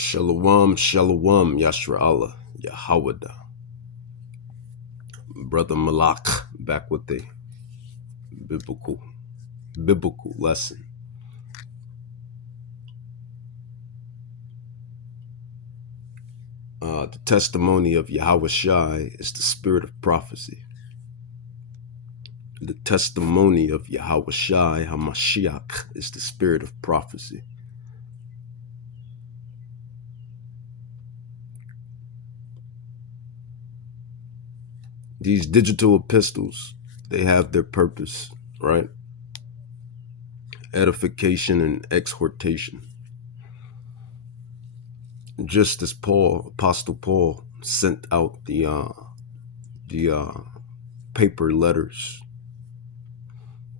Shalom, shalom, Yashra Allah, Yahawada. Brother Malak back with the biblical lesson. The testimony of Yahweh Shai is the spirit of prophecy. The testimony of Yahweh Shai HaMashiach is the spirit of prophecy. These digital epistles, they have their purpose, right? Edification and exhortation. Just as Apostle Paul sent out the paper letters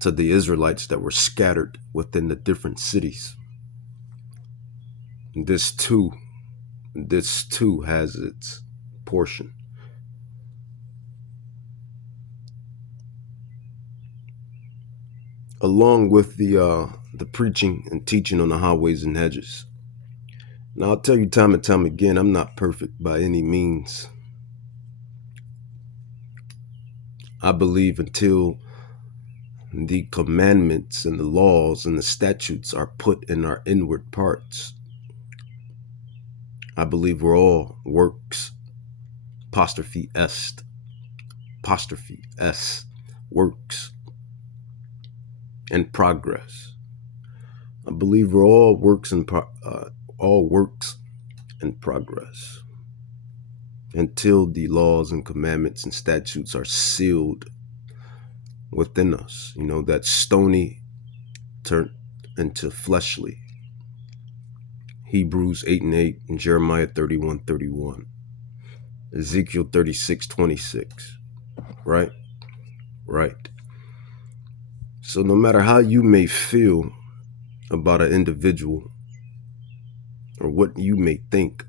to the Israelites that were scattered within the different cities. This too has its portion. Along with the preaching and teaching on the highways and hedges. Now, I'll tell you time and time again, I'm not perfect by any means. I believe until the commandments and the laws and the statutes are put in our inward parts, I believe we're all works, apostrophe S, works and progress. I believe we're all works and progress until the laws and commandments and statutes are sealed within us. You know, that stony turned into fleshly. Hebrews 8:8 and Jeremiah 31:31. Ezekiel 36:26. Right? Right. So no matter how you may feel about an individual or what you may think,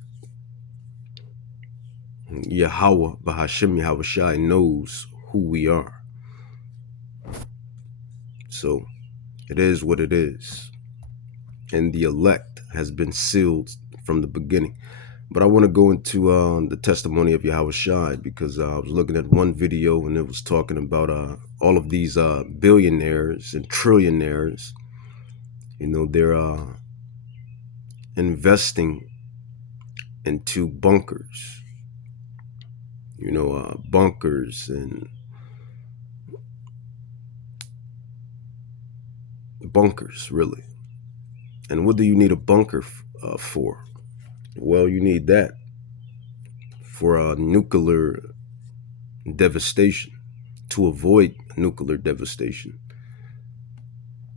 Yahweh Bahashem Yahweh Shai knows who we are. So it is what it is. And the elect has been sealed from the beginning. But I want to go into the testimony of Yahweh Shai because I was looking at one video and it was talking about all of these billionaires and trillionaires. You know, they're investing into bunkers. You know, bunkers and bunkers, really. And what do you need a bunker for? Well, you need that for nuclear devastation, to avoid nuclear devastation.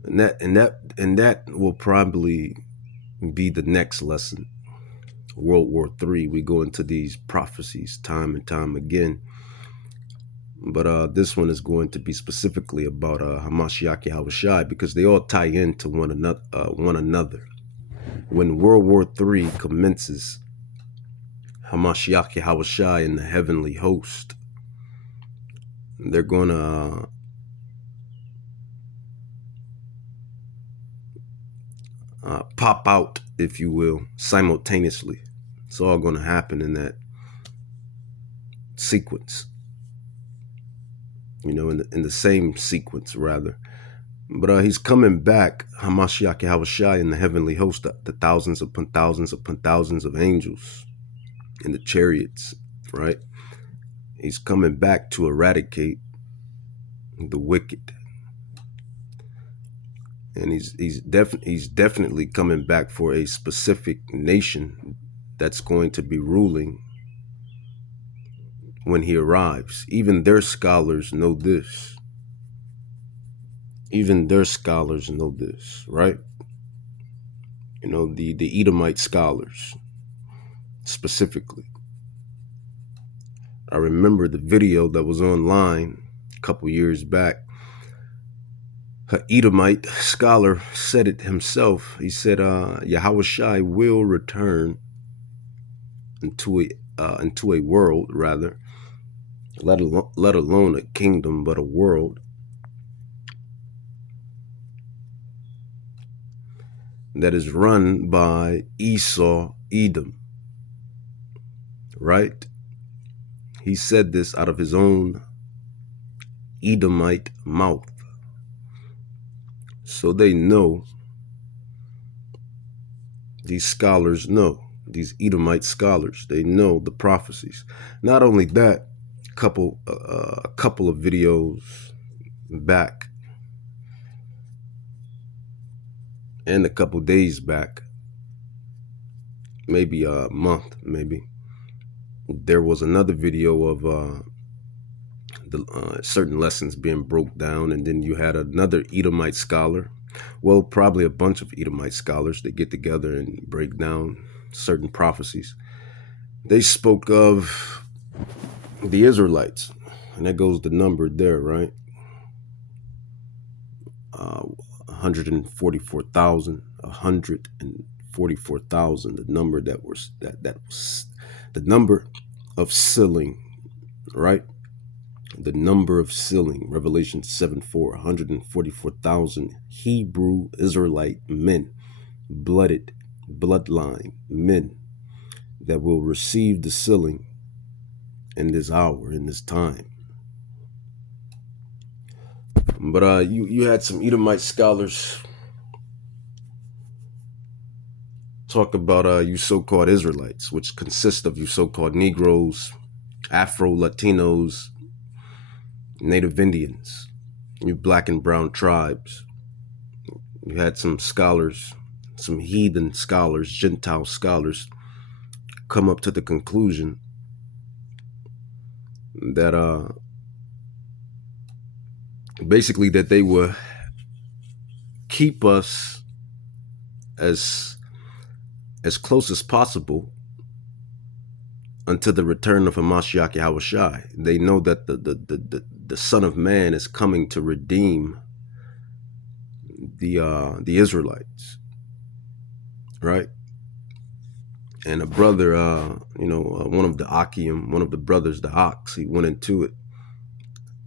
And that will probably be the next lesson. World War III. We go into these prophecies time and time again. But this one is going to be specifically about Hamashiach Yahweh Shai because they all tie into one another. When World War III commences, Hamashiach Yahweh Shai and the heavenly host, they're going to pop out, if you will, simultaneously. It's all going to happen in that sequence. You know, in the same sequence, rather. But he's coming back, Hamashiach Yahweh Shai and the heavenly host, the thousands upon thousands of angels in the chariots, right? He's coming back to eradicate the wicked. And he's definitely coming back for a specific nation that's going to be ruling when he arrives. Even their scholars know this. Even their scholars know this, right? You know, the Edomite scholars specifically. I remember the video that was online a couple years back. An Edomite scholar said it himself. He said, Yahweh Shai will return into a world, rather, let alone a kingdom, but a world that is run by Esau, Edom, right? He said this out of his own Edomite mouth. So they know, these scholars know, these Edomite scholars, they know the prophecies. Not only that, a couple of videos back and a couple days back, maybe a month, maybe, there was another video of certain lessons being broke down, and then you had another Edomite scholar, well, probably a bunch of Edomite scholars that get together and break down certain prophecies. They spoke of the Israelites, and that goes the number there, right? 144,000, the number that was the number of sealing, right? The number of sealing, Revelation 7:4, 144,000 Hebrew Israelite men, bloodline men that will receive the sealing in this hour, in this time. But you had some Edomite scholars talk about you so-called Israelites, which consist of you so-called Negroes, Afro-Latinos, Native Indians, you black and brown tribes. You had some scholars, some heathen scholars, Gentile scholars, come up to the conclusion that basically that they will keep us as close as possible until the return of Hamashiach Yahushai. They know that the Son of Man is coming to redeem the Israelites, right? And a brother, one of the Akim, one of the brothers, the Ox, he went into it.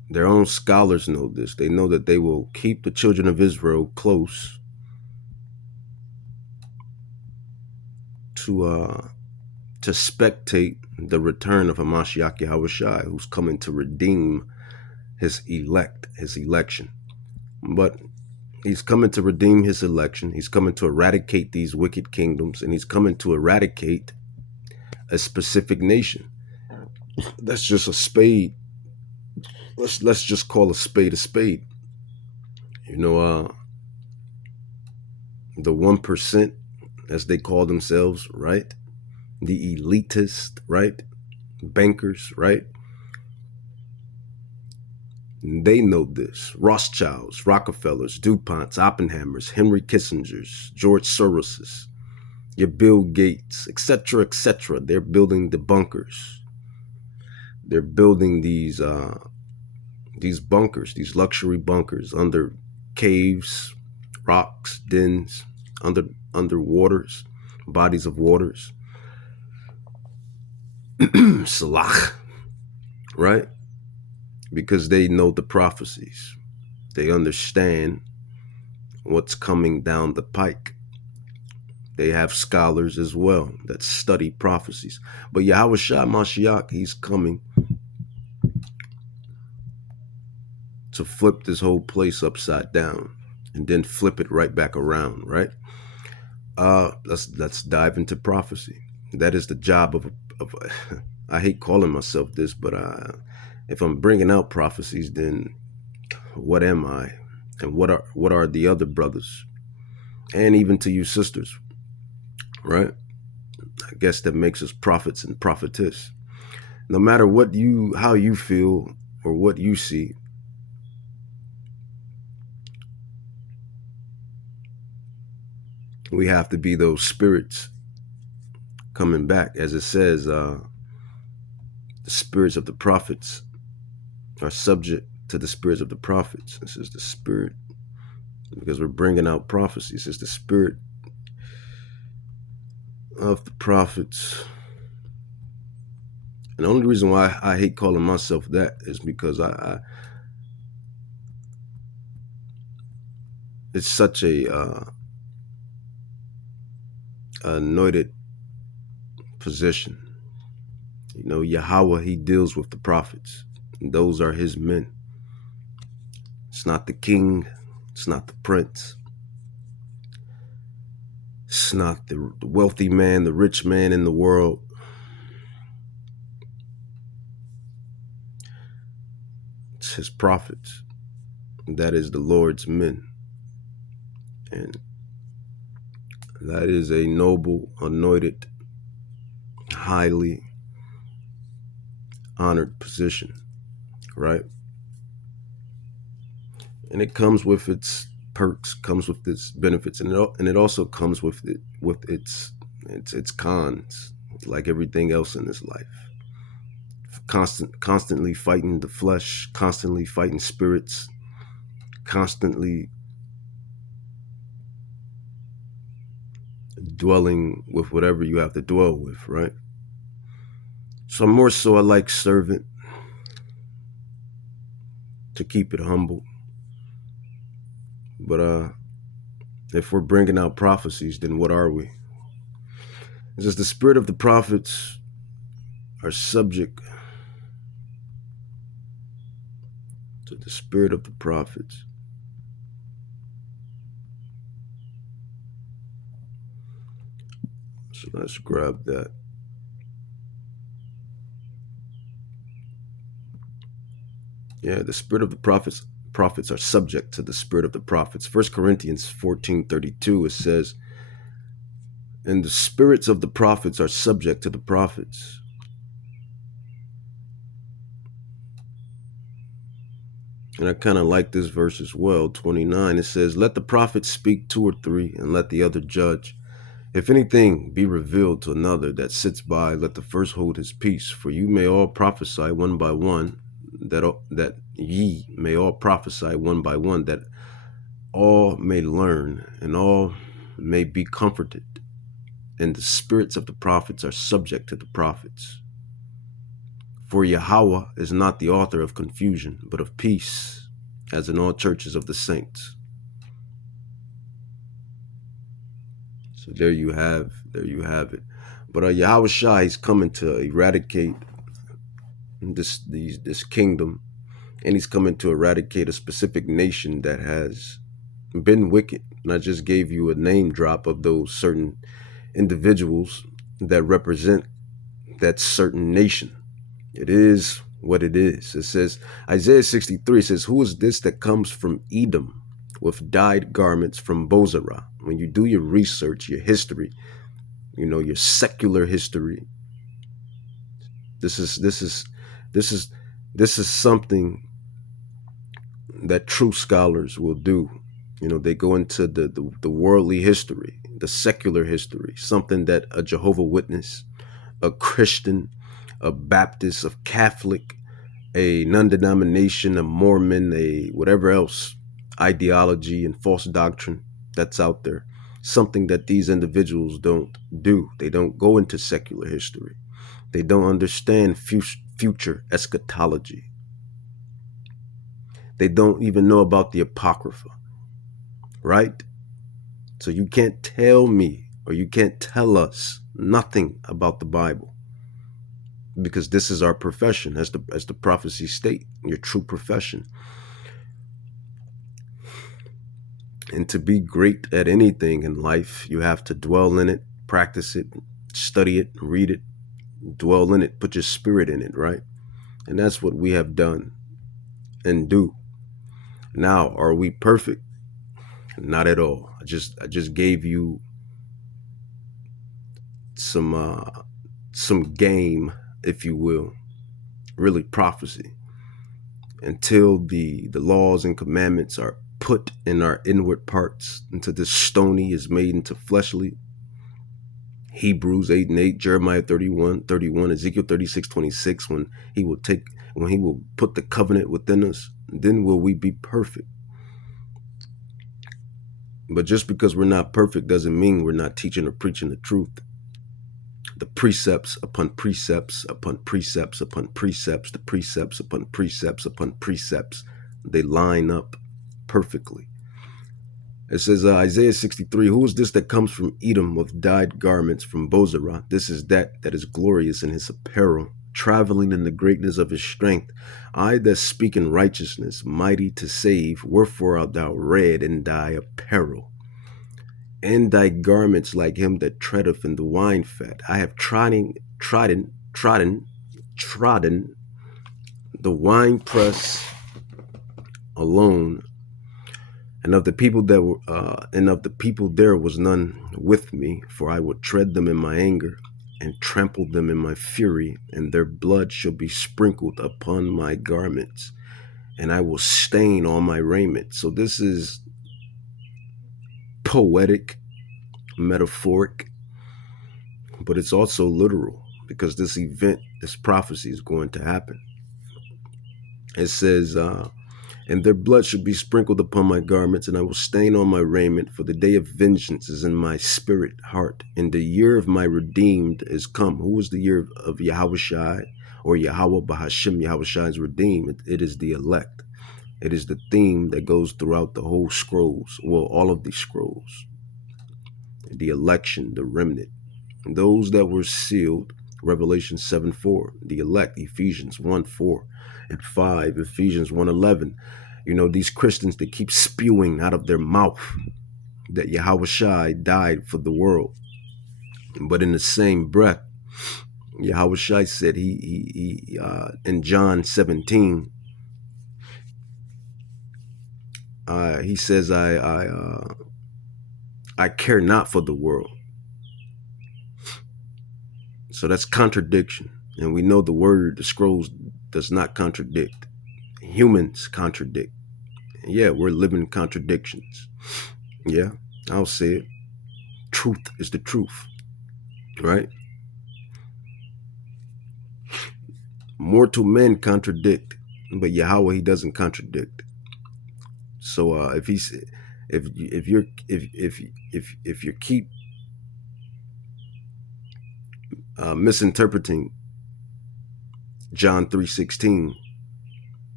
Their own scholars know this. They know that they will keep the children of Israel close to spectate the return of Hamashiach Yahushai, who's coming to redeem his election. But he's coming to redeem his election. He's coming to eradicate these wicked kingdoms, and he's coming to eradicate a specific nation. That's just a spade. Let's just call a spade a spade. The 1%, as they call themselves, right? The elitist, right? Bankers, right? They know this. Rothschilds, Rockefellers, DuPonts, Oppenheimers, Henry Kissingers, George Soroses, your Bill Gates, etc., etc. They're building the bunkers. They're building these bunkers, these luxury bunkers under caves, rocks, dens, under waters, bodies of waters. Salach, right? Because they know the prophecies. They understand what's coming down the pike. They have scholars as well that study prophecies. But Yahushua Mashiach, he's coming to flip this whole place upside down and then flip it right back around, right? Let's dive into prophecy. That is the job of I hate calling myself this, but if I'm bringing out prophecies, then what am I? And what are the other brothers? And even to you sisters, right? I guess that makes us prophets and prophetess. No matter how you feel or what you see, we have to be those spirits coming back. As it says, the spirits of the prophets are subject to the spirits of the prophets. This is the spirit, because we're bringing out prophecies. It's the spirit of the prophets. And the only reason why I hate calling myself that is because it's such a anointed position. You know, Yahweh, he deals with the prophets. And those are his men. It's not the king. It's not the prince. It's not the wealthy man, the rich man in the world. It's his prophets. That is the Lord's men. And that is a noble, anointed, highly honored position, right? And it comes with its perks, comes with its benefits, and it also comes with its cons, like everything else in this life. Constantly fighting the flesh, constantly fighting spirits, constantly dwelling with whatever you have to dwell with, right? So more so I like servant, to keep it humble. But if we're bringing out prophecies, then what are we? It says the spirit of the prophets are subject to the spirit of the prophets. So let's grab that. Yeah, the spirit of the prophets are subject to the spirit of the prophets. 1 Corinthians 14:32, it says, and the spirits of the prophets are subject to the prophets. And I kind of like this verse as well. 29, it says, let the prophet speak 2 or 3, and let the other judge. If anything be revealed to another that sits by, let the first hold his peace. For you may all prophesy one by one, that ye may all prophesy one by one, that all may learn, and all may be comforted. And the spirits of the prophets are subject to the prophets. For Yahweh is not the author of confusion, but of peace, as in all churches of the saints. So there you have it. But Yahweh Shai, he's coming to eradicate this kingdom, and he's coming to eradicate a specific nation that has been wicked. And I just gave you a name drop of those certain individuals that represent that certain nation. It is what it is. It says, Isaiah 63 says, who is this that comes from Edom with dyed garments from Bozrah? When you do your research, your history, you know, your secular history, this is something that true scholars will do. You know, they go into the worldly history, the secular history, something that a Jehovah's Witness, a Christian, a Baptist, a Catholic, a non-denomination, a Mormon, a whatever else ideology and false doctrine that's out there, something that these individuals don't do. They don't go into secular history. They don't understand future eschatology. They don't even know about the Apocrypha, right? So you can't tell me, or you can't tell us nothing about the Bible, because this is our profession, as the prophecies state, your true profession. And to be great at anything in life, you have to dwell in it, practice it, study it, read it, dwell in it, put your spirit in it, right? And that's what we have done and do. Now, are we perfect? Not at all. I just gave you some game, if you will, really prophecy. Until the laws and commandments are put in our inward parts, until this stony is made into fleshly. Hebrews 8:8, Jeremiah 31:31, Ezekiel 36:26, when he will put the covenant within us, then will we be perfect. But just because we're not perfect doesn't mean we're not teaching or preaching the truth. The precepts upon precepts upon precepts upon precepts, the precepts upon precepts upon precepts, they line up perfectly. It says, Isaiah 63, who is this that comes from Edom with dyed garments from Bozrah? This is that is glorious in his apparel, traveling in the greatness of his strength. I that speak in righteousness, mighty to save, wherefore art thou red in thy apparel, and thy garments like him that treadeth in the wine fat. I have trodden the wine press alone, and of the people there was none with me, for I would tread them in my anger and trample them in my fury, and their blood shall be sprinkled upon my garments, and I will stain all my raiment. So this is poetic, metaphoric, but it's also literal, because this event, this prophecy is going to happen. It says, and their blood shall be sprinkled upon my garments, and I will stain all my raiment, for the day of vengeance is in my spirit heart, and the year of my redeemed is come. Who is the year of Yahushai, or Yahweh Bahashim? Yahushai is redeemed. It is the elect. It is the theme that goes throughout the whole scrolls, well, all of these scrolls. The election, the remnant, and those that were sealed, Revelation 7:4, the elect, Ephesians 1:4 and 5, Ephesians 1:11. You know, these Christians, they keep spewing out of their mouth that Yahushai died for the world. But in the same breath, Yahushai said he in John 17, he says, I care not for the world. So that's contradiction. And we know the word, the scrolls, does not contradict. Humans contradict. Yeah, we're living contradictions. Yeah, I'll say it. Truth is the truth, right? Mortal men contradict, but Yahweh, he doesn't contradict. So if you keep misinterpreting John 3:16,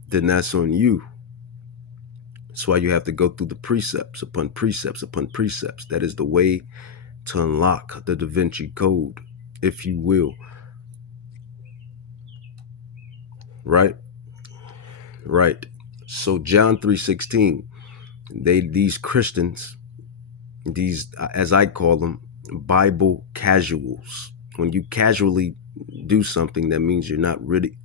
then that's on you. That's why you have to go through the precepts upon precepts upon precepts. That is the way to unlock the Da Vinci Code, if you will. Right? Right. So John 3:16, these Christians, these, as I call them, Bible casuals. When you casually do something, that means you're not really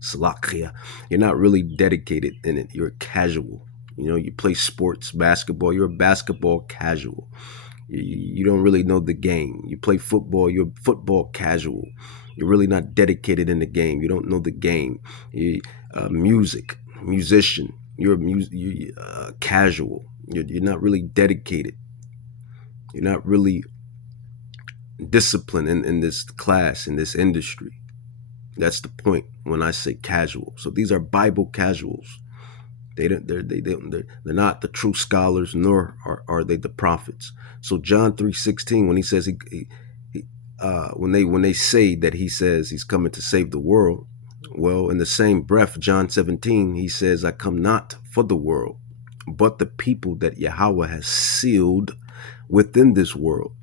salakia. You're not really dedicated in it. You're casual. You know, you play sports, basketball. You're a basketball casual. You don't really know the game. You play football. You're a football casual. You're really not dedicated in the game. You don't know the game. Musician. You're casual. You're not really dedicated. You're not really disciplined in this class, in this industry. That's the point when I say casual. So these are Bible casuals. They're not the true scholars, nor are they the prophets. So John 3:16, when he says when they say that he says he's coming to save the world, well, in the same breath, John 17, he says, I come not for the world, but the people that Yahweh has sealed within this world.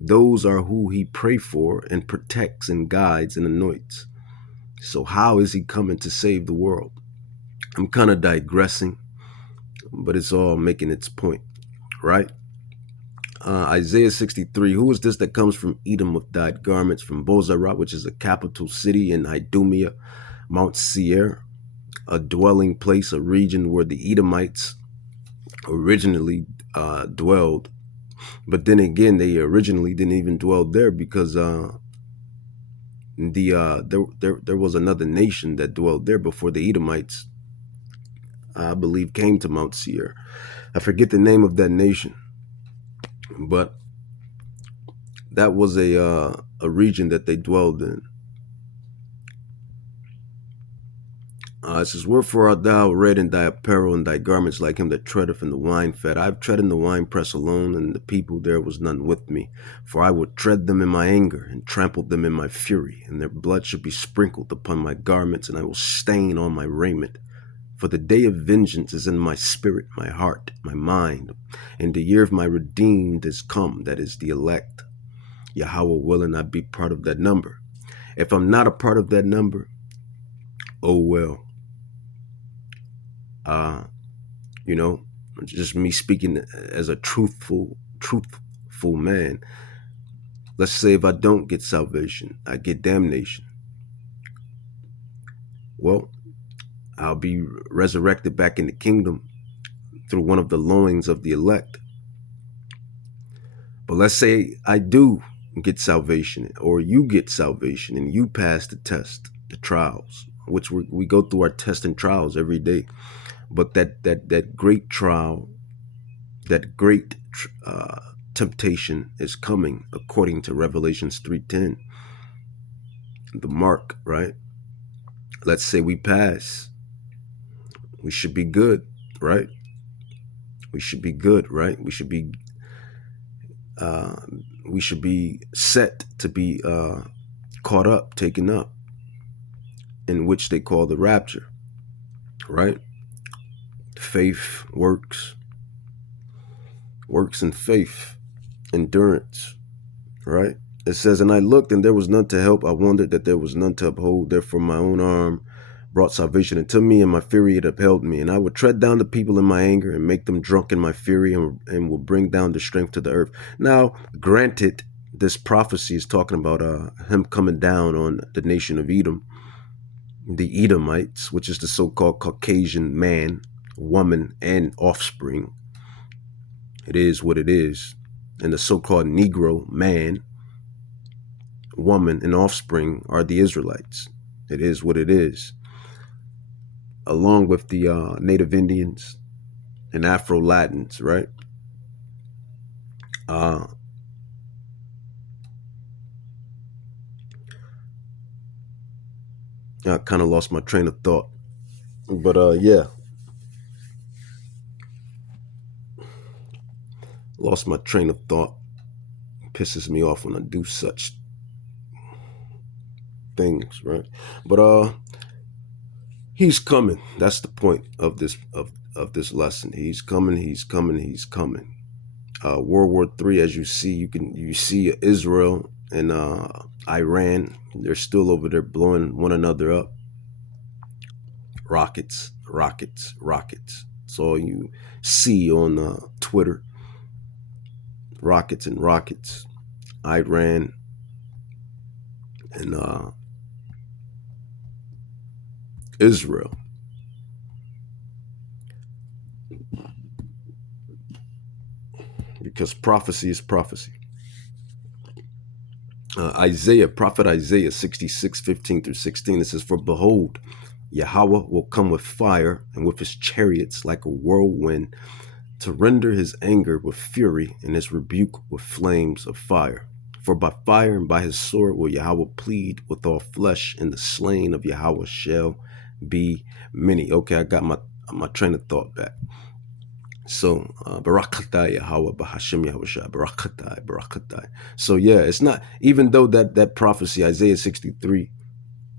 Those are who he prays for and protects and guides and anoints. So how is he coming to save the world? I'm kind of digressing, but it's all making its point, right? Isaiah 63, who is this that comes from Edom with dyed garments from Bozrah, which is a capital city in Idumea, Mount Seir, a dwelling place, a region where the Edomites originally dwelled. But then again, they originally didn't even dwell there, because there was another nation that dwelled there before the Edomites, I believe, came to Mount Seir. I forget the name of that nation, but that was a region that they dwelled in. It says, wherefore art thou red in thy apparel, and thy garments like him that treadeth in the wine fat? I have tread in the wine press alone, and the people there was none with me. For I would tread them in my anger, and trample them in my fury, and their blood should be sprinkled upon my garments, and I will stain all my raiment. For the day of vengeance is in my spirit, my heart, my mind, and the year of my redeemed is come, that is the elect. Yahweh willing, I be part of that number. If I'm not a part of that number, oh well. You know, just me speaking as a truthful man. Let's say if I don't get salvation, I get damnation. Well, I'll be resurrected back in the kingdom through one of the loins of the elect. But let's say I do get salvation, or you get salvation, and you pass the test, the trials, which we go through our tests and trials every day. But that great trial, that great temptation is coming, according to Revelations 3:10. The mark, right? Let's say we pass. We should be good, right? We should be good, right? We should be set to be caught up, taken up, in which they call the rapture, right? Faith, works and faith, endurance, right? It says, and I looked, and there was none to help. I wondered that there was none to uphold. Therefore my own arm brought salvation unto me, and my fury it upheld me. And I would tread down the people in my anger, and make them drunk in my fury, and will bring down the strength to the earth. Now, granted, this prophecy is talking about him coming down on the nation of Edom, the Edomites, which is the so-called Caucasian man, woman, and offspring. It is what it is. And the so-called Negro man, woman, and offspring are the Israelites. It is what it is. Along with the Native Indians and Afro-Latins, right? I kind of lost my train of thought. But yeah. Lost my train of thought. Pisses me off when I do such things, right? But he's coming. That's the point of this this lesson. He's coming. World War III, as you see, you see Israel and Iran. They're still over there blowing one another up. Rockets. That's all you see on Twitter. Rockets. Iran and Israel. Because prophecy is prophecy. Prophet Isaiah 66:15-16, it says, for behold, Yahweh will come with fire, and with his chariots like a whirlwind, to render his anger with fury, and his rebuke with flames of fire. For by fire and by his sword will Yahweh plead with all flesh, and the slain of Yahweh shall be many. Okay, I got my train of thought back. So, Barakatai Yahweh, Bahashim Yahushua, Barakatai. So yeah, it's not, even though that prophecy, Isaiah 63,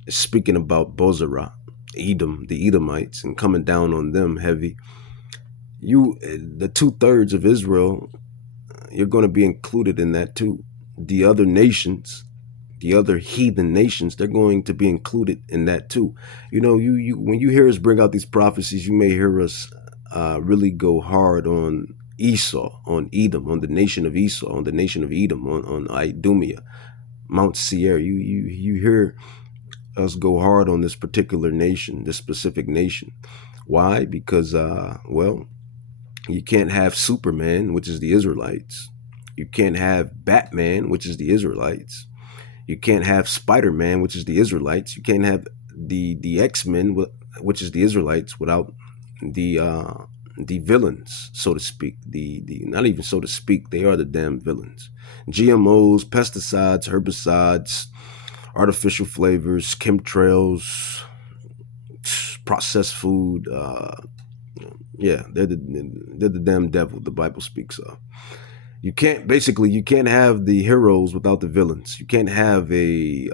is speaking about Bozrah, Edom, the Edomites, and coming down on them heavy, the 2/3 of Israel, you're going to be included in that too. The other nations, the other heathen nations, they're going to be included in that too. You know, you when you hear us bring out these prophecies, you may hear us really go hard on Esau, on Edom, on the nation of Esau, on the nation of Edom, on Idumea, Mount Seir. You hear us go hard on this particular nation, this specific nation. Why? Because, well, you can't have Superman, which is the Israelites. You can't have Batman, which is the Israelites. You can't have Spider-Man, which is the Israelites. You can't have the X-Men, which is the Israelites, without the villains, so to speak. The not even so to speak, they are the damn villains. GMOs, pesticides, herbicides, artificial flavors, chemtrails, processed food. Yeah, they're the damn devil the Bible speaks of. You can't have the heroes without the villains. You can't have a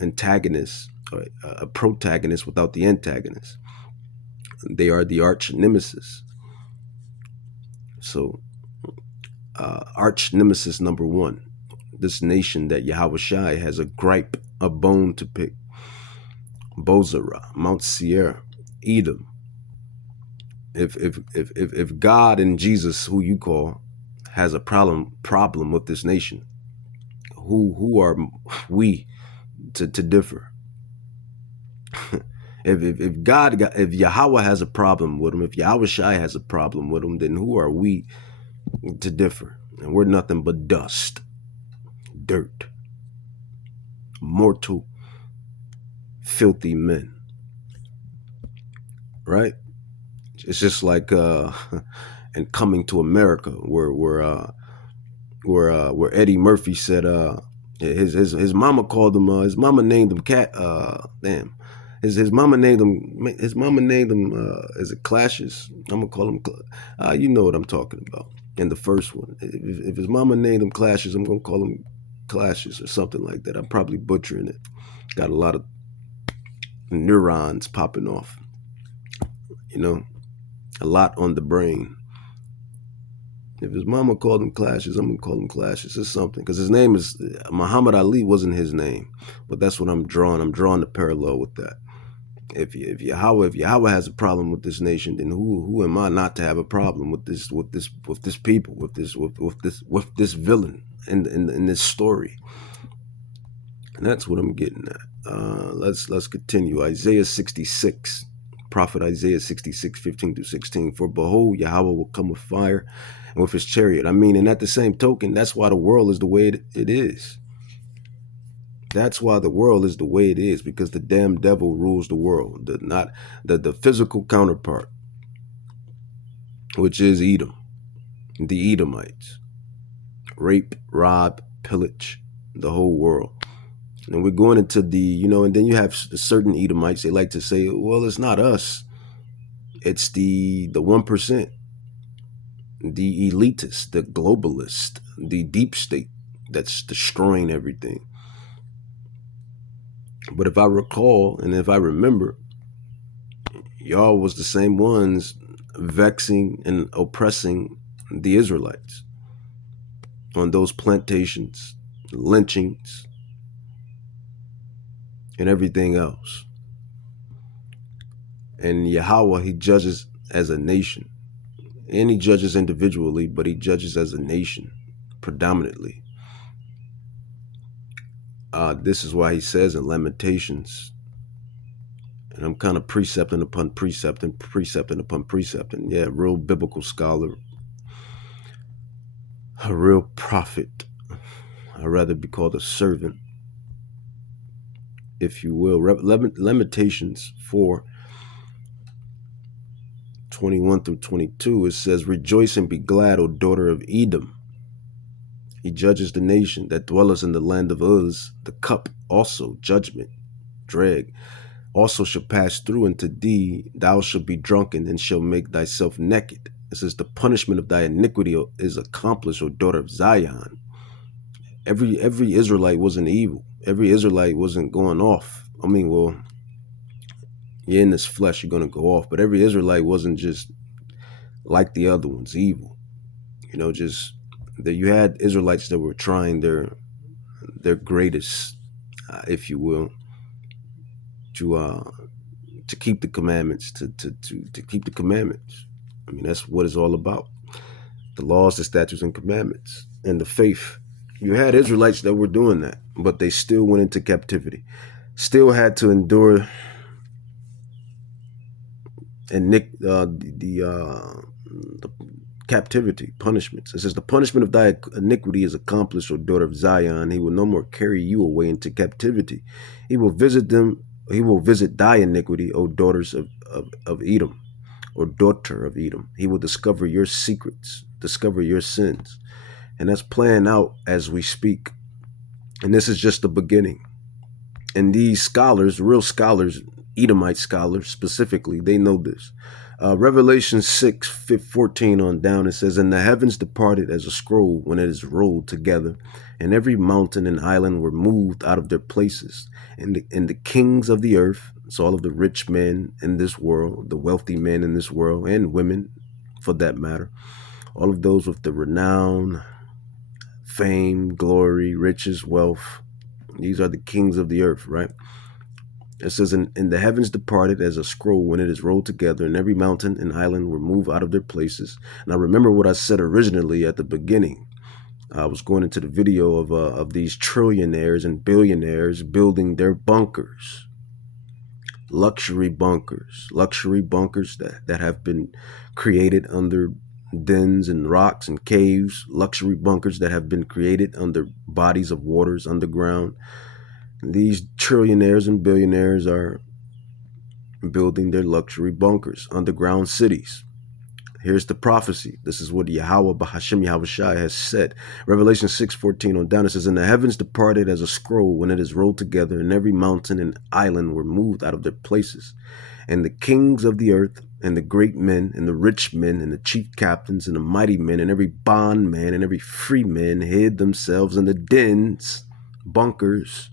antagonist or a protagonist without the antagonist. They are the arch nemesis. So, arch nemesis number one, this nation that Yahweh Shai has a gripe, a bone to pick. Bozrah, Mount Seir, Edom. If God and Jesus, who you call, has a problem with this nation, who are we to differ? if Yahweh has a problem with him, if Yahweh Shai has a problem with him, then who are we to differ? And we're nothing but dust, dirt, mortal, filthy men, right? It's just like in Coming to America, where Eddie Murphy said his mama called him his mama named him cat his mama named him is it Clashes? I'm gonna call him you know what I'm talking about. In the first one, if his mama named him Clashes, I'm gonna call him Clashes or something like that. I'm probably butchering it. Got a lot of neurons popping off, you know, a lot on the brain. If his mama called him Clashes, I'm gonna call him Clashes or something. Because his name is Muhammad Ali wasn't his name, but that's what I'm drawing. I'm drawing the parallel with that. If Yahweh has a problem with this nation, then who am I not to have a problem with this people, with this villain in this story? And that's what I'm getting at. Let's continue. Isaiah 66, prophet Isaiah 66, 15 through 16. For behold, Yahweh will come with fire and with his chariot. I mean, and at the same token, that's why the world is the way it is. That's why the world is the way it is, because the damn devil rules the world, not the physical counterpart, which is Edom, the Edomites. Rape, rob, pillage the whole world. And we're going into the, and then you have certain Edomites, they like to say, well, it's not us. It's the 1%, the elitists, the globalists, the deep state that's destroying everything. But if I recall, and if I remember, y'all was the same ones vexing and oppressing the Israelites on those plantations, lynchings, and everything else. And Yahweh, he judges as a nation. And he judges individually, but he judges as a nation, predominantly. This is why he says in Lamentations, and I'm kind of precepting upon precept and precepting upon precept. And yeah, real biblical scholar, a real prophet. I'd rather be called a servant, if you will. Lamentations 4, 21 through 22, it says, rejoice and be glad, O daughter of Edom. He judges the nation that dwelleth in the land of Uz. The cup also, judgment, drag, also shall pass through into thee. Thou shalt be drunken and shall make thyself naked. It says, the punishment of thy iniquity is accomplished, O daughter of Zion. Every Israelite wasn't evil. Every Israelite wasn't going off. I mean, well, you're in this flesh, you're going to go off. But every Israelite wasn't just like the other ones, evil. Just that you had Israelites that were trying their greatest, if you will, to keep the commandments, to keep the commandments. I mean, that's what it's all about. The laws, the statutes, and commandments, and the faith. You had Israelites that were doing that, but they still went into captivity, still had to endure the captivity, punishments. It says, the punishment of thy iniquity is accomplished, O daughter of Zion. He will no more carry you away into captivity. He will visit them. He will visit thy iniquity, O daughters of Edom, or daughter of Edom. He will discover your secrets, discover your sins. And that's playing out as we speak. And this is just the beginning. And these scholars, real scholars, Edomite scholars specifically, they know this. Revelation 6:14 on down, it says, "And the heavens departed as a scroll when it is rolled together, and every mountain and island were moved out of their places. And the kings of the earth," so all of the rich men in this world, the wealthy men in this world, and women for that matter, all of those with the renown, fame, glory, riches, wealth, these are the kings of the earth, right? It says, and the heavens departed as a scroll when it is rolled together, and every mountain and island were moved out of their places. Now, remember what I said originally at the beginning. I was going into the video of these trillionaires and billionaires building their bunkers, luxury bunkers that have been created under dens and rocks and caves, luxury bunkers that have been created under bodies of waters underground. These trillionaires and billionaires are building their luxury bunkers, underground cities. Here's the prophecy. This is what Yahweh Bahashem Yahushai has said. Revelation 6:14 on down, it says, "And the heavens departed as a scroll when it is rolled together, and every mountain and island were moved out of their places. And the kings of the earth, and the great men, and the rich men, and the chief captains, and the mighty men, and every bondman, and every free man hid themselves in the dens, bunkers,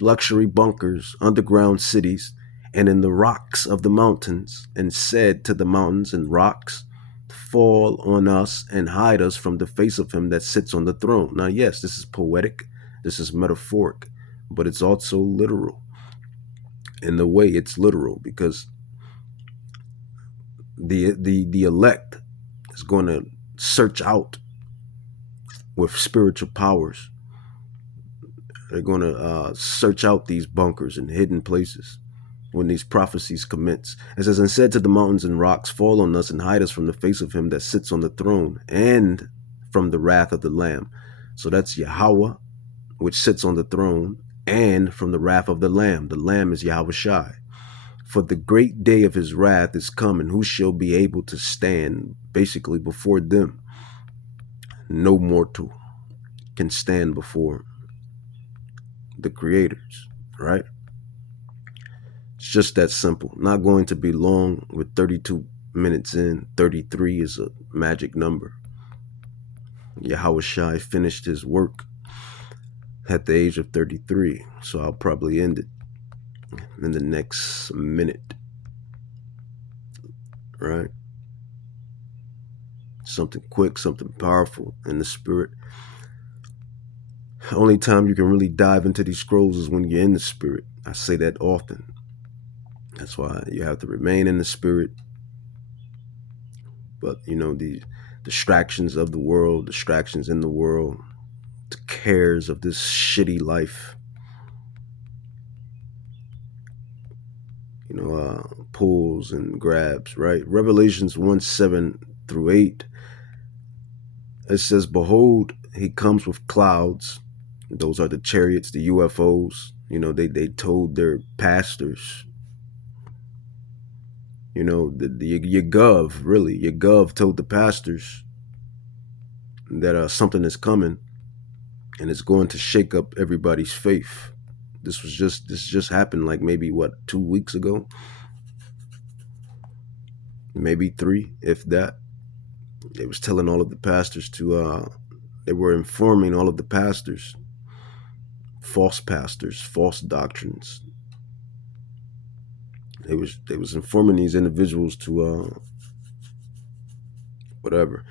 luxury bunkers, underground cities, and in the rocks of the mountains, and said to the mountains and rocks, fall on us and hide us from the face of him that sits on the throne." Now, yes, this is poetic, this is metaphoric, but it's also literal. In the way it's literal, because the elect is going to search out with spiritual powers. They're going to search out these bunkers and hidden places when these prophecies commence. It says, "And said to the mountains and rocks, fall on us and hide us from the face of him that sits on the throne and from the wrath of the Lamb." So that's Yahweh, which sits on the throne, and from the wrath of the Lamb. The Lamb is Yahushai. "For the great day of his wrath is come, and who shall be able to stand?" Basically, before them, no mortal can stand before the creators, right? It's just that simple. Not going to be long. With 32 minutes in, 33 is a magic number. Yahushai finished his work at the age of 33, so I'll probably end it in the next minute, right? Something quick, something powerful in the spirit. Only time you can really dive into these scrolls is when you're in the spirit. I say that often. That's why you have to remain in the spirit. But, you know, the distractions of the world, distractions in the world, the cares of this shitty life, you know, pulls and grabs, right? Revelations 1:7-8. It says, "Behold, he comes with clouds." Those are the chariots, the UFOs. You know, they told their pastors, you know, your gov told the pastors that something is coming, and it's going to shake up everybody's faith. This just happened like maybe, what, 2 weeks ago? Maybe 3, if that. They was telling all of the pastors to, they were informing all of the pastors, false doctrines. They was informing these individuals to, whatever.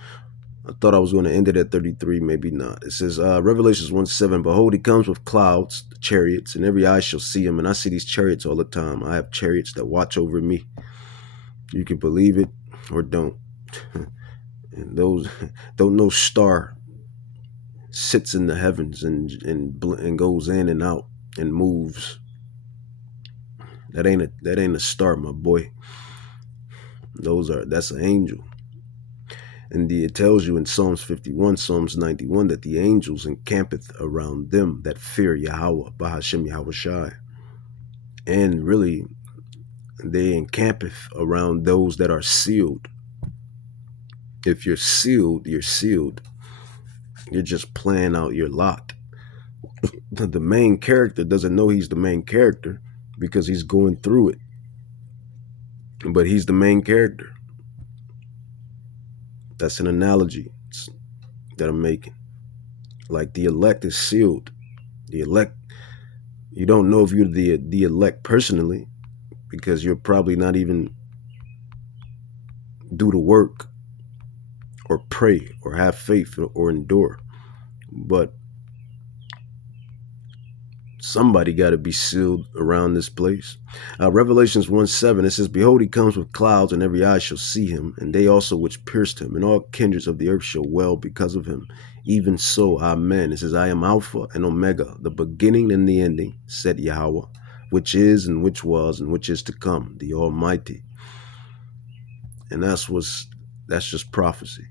I thought I was going to end it at 33, maybe not. It says, Revelations 1:7, "Behold, he comes with clouds, the chariots, and every eye shall see him." And I see these chariots all the time. I have chariots that watch over me. You can believe it or don't. And those, don't know star sits in the heavens and goes in and out and moves. That ain't a star, my boy. That's an angel. And it tells you in Psalms 51, Psalms 91, that the angels encampeth around them that fear Yahweh, Bahashem Yahushai. And really, they encampeth around those that are sealed. If you're sealed, you're sealed. You're just playing out your lot. The main character doesn't know he's the main character because he's going through it. but he's the main character. That's an analogy that I'm making. Like the elect is sealed. The elect, you don't know if you're the elect personally because you'll probably not even do the work or pray or have faith or endure. But somebody got to be sealed around this place. Revelations 1:7, it says, "Behold, he comes with clouds, and every eye shall see him, and they also which pierced him, and all kindreds of the earth shall wail because of him. Even so, amen." It says, "I am Alpha and Omega, the beginning and the ending," said Yahweh, "which is and which was and which is to come, the Almighty." And that's just prophecy.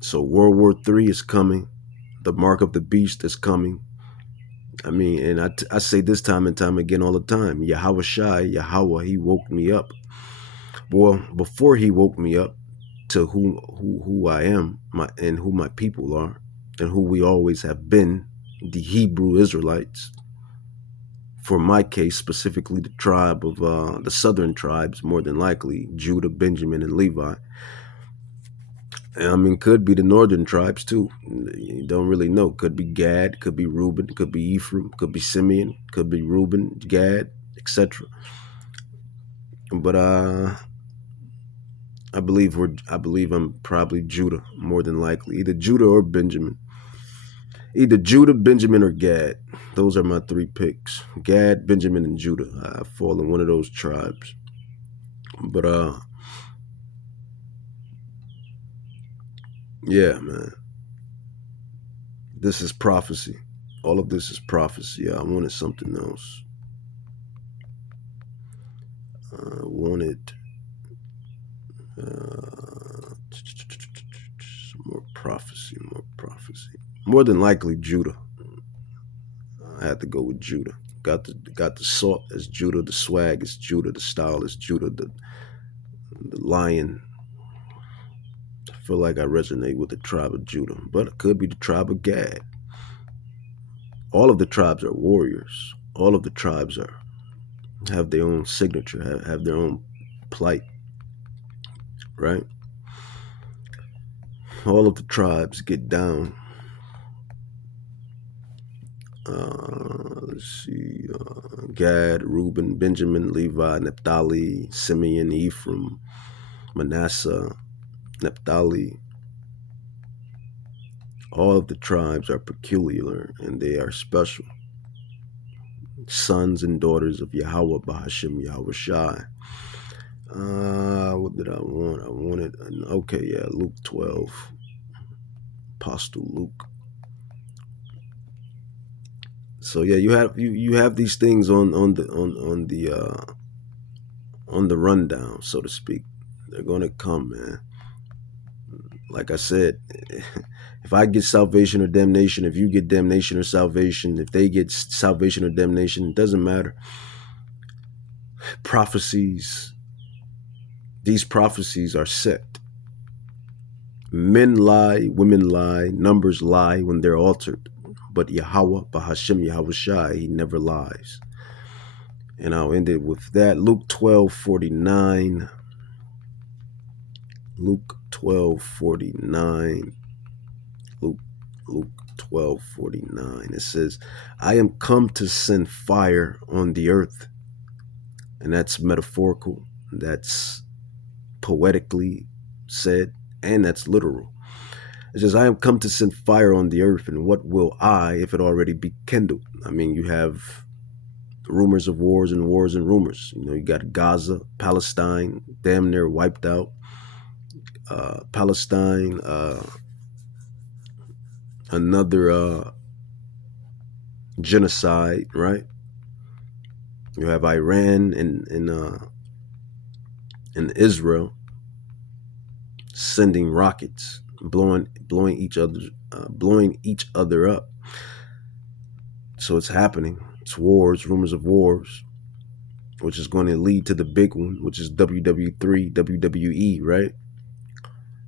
So World War III is coming. The mark of the beast is coming. I mean, and I say this time and time again all the time, Yahweh Shai, Yahweh, he woke me up. Well, before he woke me up to who I am, and who my people are, and who we always have been, the Hebrew Israelites. For my case, specifically the tribe of the southern tribes, more than likely, Judah, Benjamin, and Levi. I mean, could be the northern tribes too. You don't really know. Could be Gad, could be Reuben, could be Ephraim, could be Simeon, could be Reuben, Gad, etc. But I believe I'm probably Judah, more than likely. Either Judah or Benjamin. Either Judah, Benjamin, or Gad. Those are my three picks. Gad, Benjamin, and Judah. I fall in one of those tribes. But yeah, man. This is prophecy. All of this is prophecy. Yeah, I wanted something else. I wanted more prophecy. More than likely Judah. I had to go with Judah. Got the salt as Judah, the swag is Judah, the style is Judah, the lion. I feel like I resonate with the tribe of Judah, but it could be the tribe of Gad. All of the tribes are warriors. All of the tribes have their own signature, have their own plight, right? All of the tribes get down. Let's see, Gad, Reuben, Benjamin, Levi, Naphtali, Simeon, Ephraim, Manasseh, Naphtali. All of the tribes are peculiar and they are special. Sons and daughters of Yahweh Bahashim Yahweh Shai. What did I want? I wanted, okay, yeah, Luke 12. Apostle Luke. So yeah, you have these things on the rundown, so to speak. They're gonna come, man. Like I said, if I get salvation or damnation, if you get damnation or salvation, if they get salvation or damnation, it doesn't matter. Prophecies, these prophecies are set. Men lie, women lie, numbers lie when they're altered. But Yahweh, Bahashim Yahweh Shai, he never lies. And I'll end it with that. Luke 12:49. Luke 12:49. Luke 12:49. It says, "I am come to send fire on the earth." And that's metaphorical. That's poetically said, and that's literal. It says, "I am come to send fire on the earth, and what will I, if it already be kindled?" I mean, you have rumors of wars and wars and rumors. You know, you got Gaza, Palestine, damn near wiped out. Palestine, another genocide, right? You have Iran and Israel sending rockets, blowing each other up. So it's happening. It's wars, rumors of wars, which is going to lead to the big one, which is WWE, right?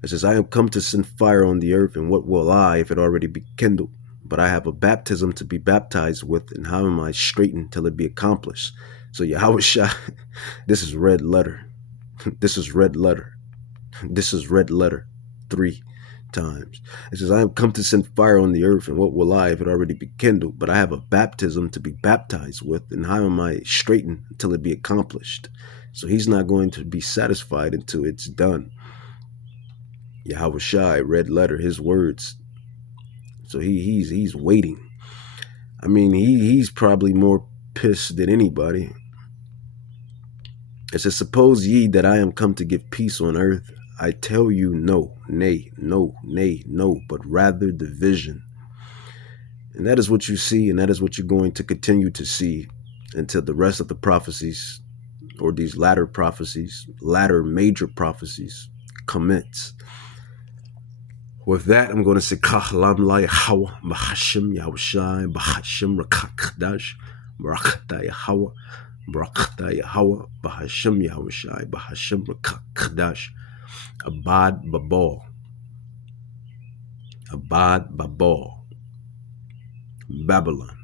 It says, "I am come to send fire on the earth, and what will I, if it already be kindled? But I have a baptism to be baptized with, and how am I straitened till it be accomplished? So Yahweh Shai, this is red letter. This is red letter. This is red letter 3 times. It says, I am come to send fire on the earth, and what will I if it already be kindled? But I have a baptism to be baptized with, and how am I straightened until it be accomplished? So he's not going to be satisfied until it's done. Yahweh Shai, red letter, his words. So he's waiting. I mean, he's probably more pissed than anybody. It says, suppose ye that I am come to give peace on earth. I tell you no, nay, no, nay, no, but rather division. And that is what you see, and that is what you're going to continue to see until the rest of the prophecies, or these latter prophecies, latter major prophecies, commence. With that, I'm going to say, Kahlam la Yahweh, Bahashim Yahushai, Bahashim Rakakdash, Barakata Yahweh, Barakata Yahweh, Bahashim Yahushai, Bahashim Rakakdash, Abad Babal, Abad Babal, Babylon.